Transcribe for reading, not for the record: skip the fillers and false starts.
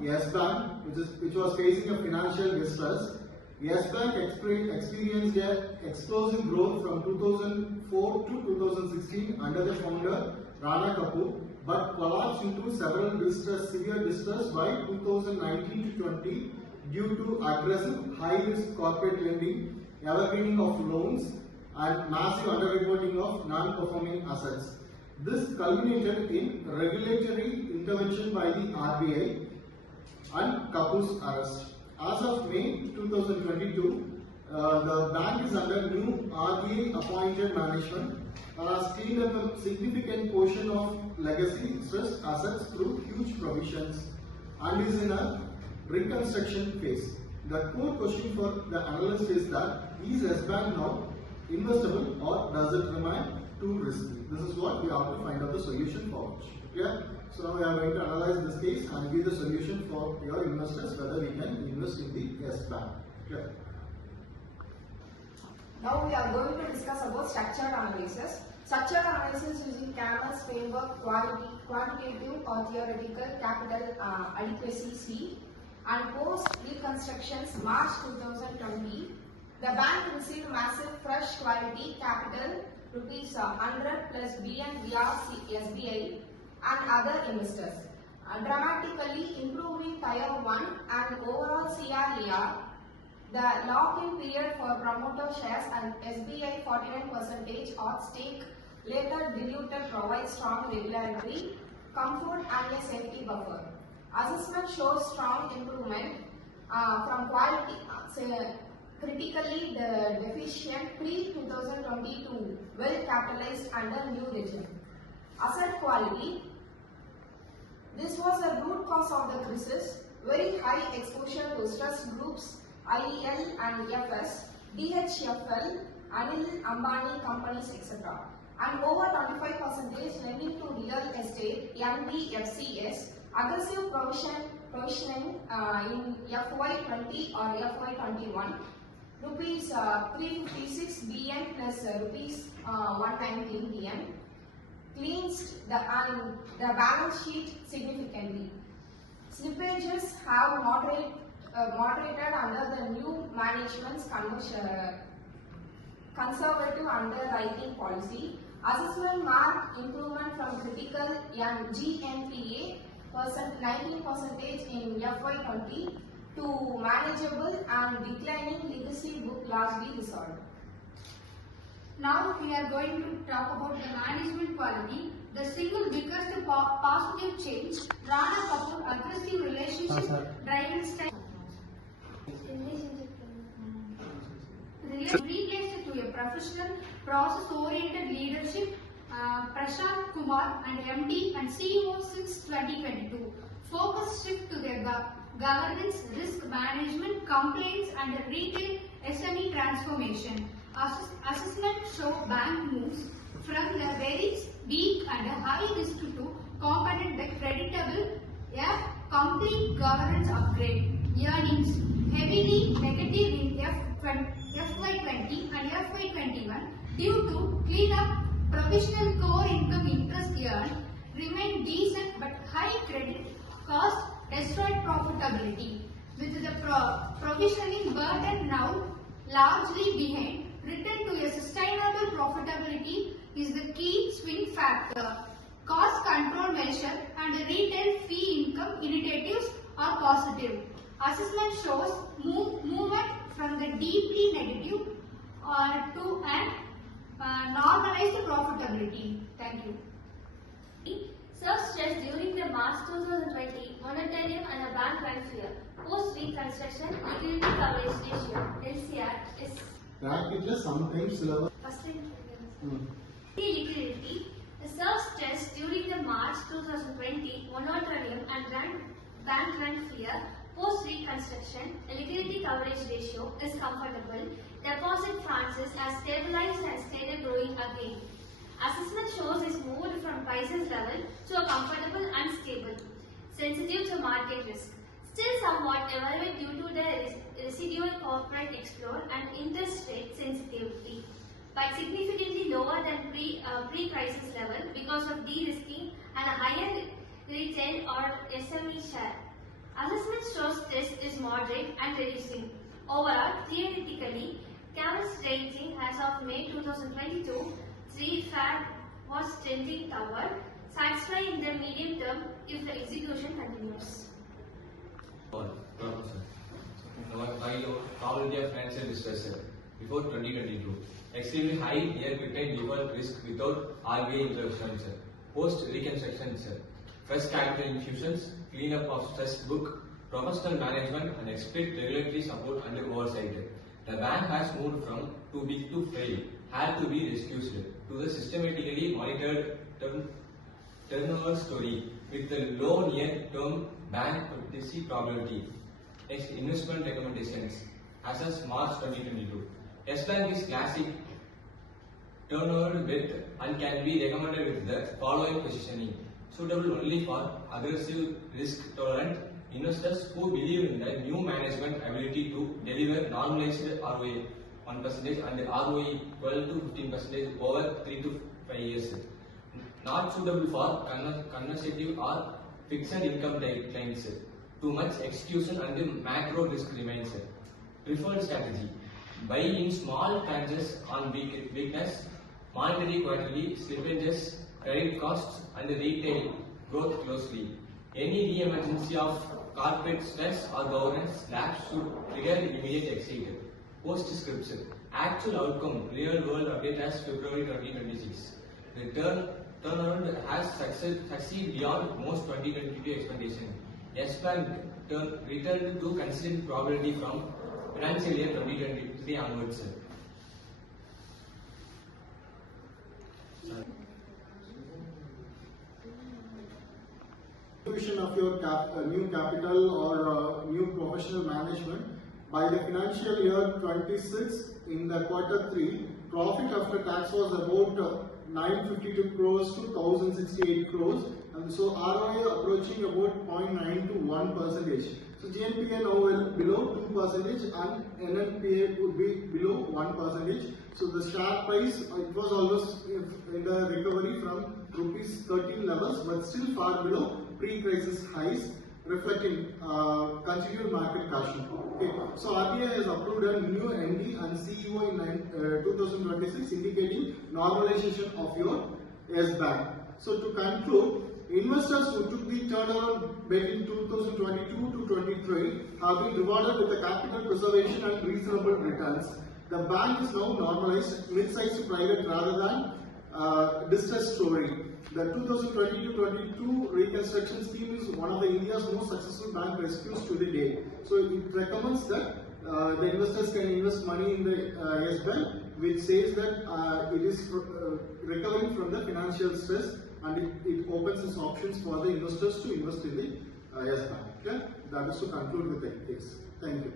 Yes Bank, which was facing a financial distress. Yes Bank experienced an explosive growth from 2004 to 2016 under the founder Rana Kapoor, but collapsed into severe distress by 2019 to 20 due to aggressive high-risk corporate lending, evergreening of loans, and massive underreporting of non-performing assets. This culminated in regulatory intervention by the RBI and Kapoor's arrest. As of May 2022, the bank is under new RBI appointed management and has cleaned up a significant portion of legacy stressed assets through huge provisions and is in a reconstruction phase. The core question for the analyst is that is S Bank now investable or does it remain too risky? This is what we have to find out the solution for. Clear? So now we are going to analyze this case and give the solution for your investors whether we can invest in the S Bank. Clear? Now we are going to discuss about structured analysis. Structured analysis using Campbell's framework, quantitative or theoretical capital adequacy C, and post reconstructions March 2020. The bank received massive fresh quality capital rupees 100 plus BN via SBI and other investors, dramatically improving Tier 1 and overall CRAR. The lock-in period for promoter shares and SBI 49% or stake later diluted provides strong regulatory comfort and a safety buffer. Assessment shows strong improvement from quality, critically deficient pre-2020 to well capitalized under new regime. Asset quality. This was the root cause of the crisis. Very high exposure to stress groups, IEL and FS, DHFL, Anil Ambani companies, etc. And over 25% lending to real estate, NBFCs, aggressive provisioning in FY20 or FY21, rupees 356 BN plus rupees 119 BN, cleansed the balance sheet significantly. Slippages have moderated under the new management's conservative underwriting policy. Assessment marked improvement from critical GNPA 19% in FY20 to manageable and declining legacy book largely resolved. Now we are going to talk about the management quality. The single biggest positive change, Rana Kapoor aggressive relationship driven style replaced to a professional, process-oriented leadership. Prashant Kumar and MD and CEO since 2022. Focus shift to their governance, risk management, complaints and retail SME transformation. Assessment show bank moves from the very weak and high risk to competent but creditable, a complete governance upgrade. Earnings heavily negative in FY20 and FY21 due to cleanup. Provisional core income interest earned remained decent but high credit cost destroyed profitability. With the provisioning burden now largely behind, return to a sustainable profitability is the key swing factor. Cost control measure and retail fee income initiatives are positive. Assessment shows movement from the deeply negative to an normalized profitability. Thank you. Serve stress during the March 2020 moratorium and a bank run fear. Post-reconstruction liquidity coverage ratio (LCR) is practically sometimes level. Liquidity. Serve stress during the March 2020 moratorium and bank run fear. Post-reconstruction, the liquidity coverage ratio is comfortable. Deposit franchise has stabilized and started growing again. Assessment shows is moved from crisis level to a comfortable and stable. Sensitive to market risk. Still somewhat elevated due to the residual corporate explore and interest rate sensitivity, but significantly lower than pre-crisis level because of de-risking and a higher retail or SME share. Assessment shows test is moderate and reducing. Overall, theoretically, CAMEL's rating as of May 2022, 3 FAD was trending toward, satisfying in the medium term if the execution continues. Probability of financial distress before 2022. Extremely high near return default risk without RBI intervention. Post reconstruction. Fresh capital infusions, cleanup of stress book, professional management and explicit regulatory support and oversight. The bank has moved from too big to fail, had to be rescued, to the systematically monitored turnover story with the low near-term bank policy probability. Next, investment recommendations. As of March 2022, Yes Bank is classic turnover with and can be recommended with the following positioning. Suitable only for aggressive risk-tolerant investors who believe in the new management ability to deliver normalized ROA 1% and ROE 12 to 15% over 3 to 5 years. Not suitable for conservative or fixed income clients. Too much execution and the macro risk remains. Preferred strategy. Buy in small tranches on weakness, monetary quarterly slippages, credit costs and retail growth closely. Any re-emergency of corporate stress or governance lapse should trigger immediate exit. Postscript. Actual outcome, real world update as February 2026. The turnaround has succeeded beyond most 2022 expectation. Yes Bank returned to consistent probability from financial year 2023 onwards. Distribution of your new capital or new professional management by the financial year 26 in the quarter 3, profit after tax was about 952 crores to 1068 crores, and so ROA approaching about 0.9 to 1%. So GNPA now will below 2% and NPA would be below 1%. So the share price, it was almost in the recovery from rupees 13 levels, but still far below pre-crisis highs, reflecting continued market caution. Okay. So RBI has approved a new MD and CEO in 2026, indicating normalization of your Yes Bank. So to conclude, investors who took the turnaround between 2022 to 23 have been rewarded with the capital preservation and reasonable returns. The bank is now normalized, mid-sized private rather than distress story. The 2022 Reconstruction scheme is one of the India's most successful bank rescues to the date. So it recommends that the investors can invest money in the Yes Bank, which says that it is recovering from the financial stress, and it opens its options for the investors to invest in the Yes Bank. Okay? That is to conclude with the case. Thank you.